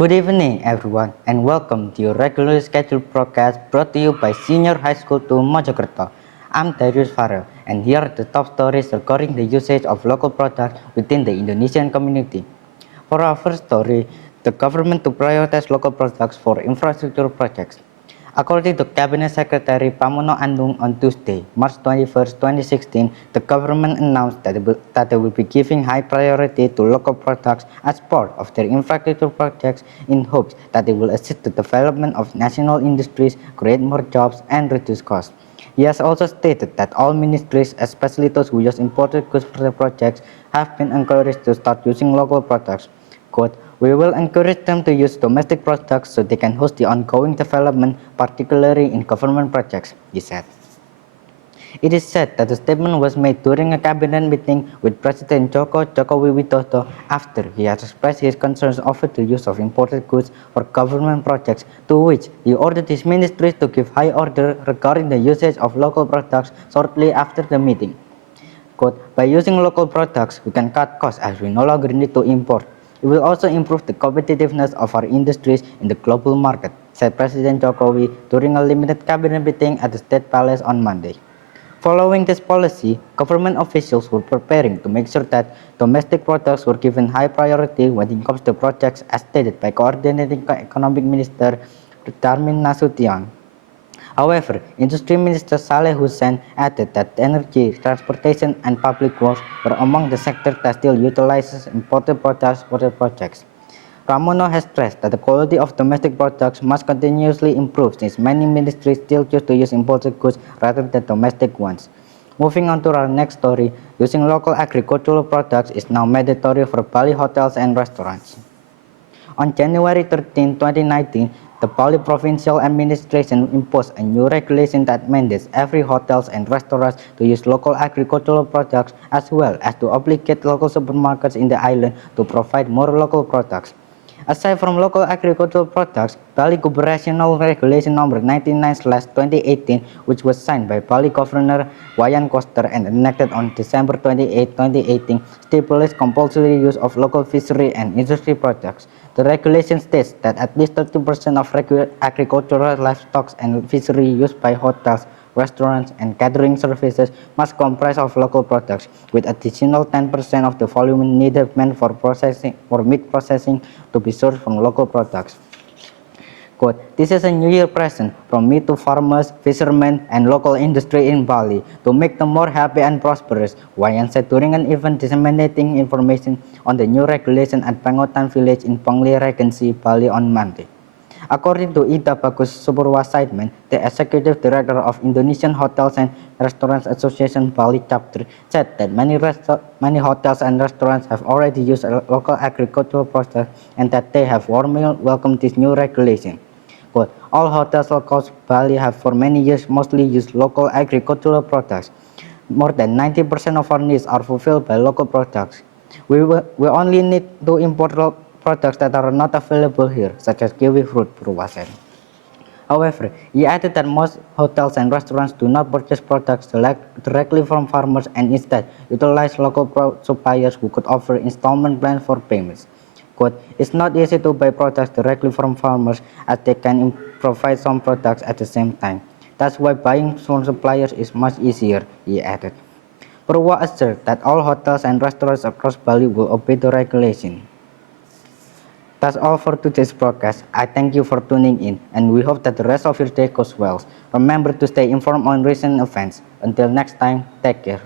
Good evening, everyone, and welcome to your regularly scheduled broadcast brought to you by Senior High School 2 Mojokerto. I'm Darius Farel, and here are the top stories regarding the usage of local products within the Indonesian community. For our first story, the government to prioritize local products for infrastructure projects. According to Cabinet Secretary Pramono Anung on Tuesday, March 21st, 2016, the government announced that they will be giving high priority to local products as part of their infrastructure projects in hopes that they will assist the development of national industries, create more jobs, and reduce costs. He has also stated that all ministries, especially those who use imported goods for their projects, have been encouraged to start using local products. Quote, "We will encourage them to use domestic products so they can host the ongoing development, particularly in government projects," he said. It is said that the statement was made during a cabinet meeting with President Joko Widodo after he had expressed his concerns over the use of imported goods for government projects, to which he ordered his ministries to give high order regarding the usage of local products shortly after the meeting. Quote, "By using local products, we can cut costs as we no longer need to import. It will also improve the competitiveness of our industries in the global market," said President Jokowi during a limited cabinet meeting at the State Palace on Monday. Following this policy, government officials were preparing to make sure that domestic products were given high priority when it comes to projects, as stated by Coordinating Economic Minister Darmin Nasution. However, Industry Minister Saleh Hussein added that energy, transportation, and public works were among the sectors that still utilizes imported products for their projects. Pramono has stressed that the quality of domestic products must continuously improve since many ministries still choose to use imported goods rather than domestic ones. Moving on to our next story, using local agricultural products is now mandatory for Bali hotels and restaurants. On January 13, 2019, the Bali Provincial Administration imposed a new regulation that mandates every hotels and restaurants to use local agricultural products as well as to obligate local supermarkets in the island to provide more local products. Aside from local agricultural products, Bali Gubernational Regulation Number 99/2018, which was signed by Bali Governor Wayan Koster and enacted on December 28, 2018, stipulates compulsory use of local fishery and industry products. The regulation states that at least 30% of agricultural livestock and fishery used by hotels, restaurants, and catering services must comprise of local products, with additional 10% of the volume needed meant for meat processing to be sourced from local products. Quote, "This is a New Year present from me to farmers, fishermen, and local industry in Bali to make them more happy and prosperous," Wayan said during an event disseminating information on the new regulation at Pengotan village in Pongli Regency, Bali on Monday. According to Ida Bagus Superwasaidman, the executive director of Indonesian Hotels and Restaurants Association Bali chapter, said that many hotels and restaurants have already used local agricultural products and that they have warmly welcomed this new regulation. Quote, "All hotels across Bali have for many years mostly used local agricultural products. More than 90% of our needs are fulfilled by local products. We only need to import products that are not available here, such as kiwi fruit," Purwa said. However, he added that most hotels and restaurants do not purchase products directly from farmers and instead utilize local suppliers who could offer installment plans for payments. Quote, "It's not easy to buy products directly from farmers as they can provide some products at the same time. That's why buying from suppliers is much easier," he added. Purwa asserted that all hotels and restaurants across Bali will obey the regulation. That's all for today's broadcast. I thank you for tuning in, and we hope that the rest of your day goes well. Remember to stay informed on recent events. Until next time, take care.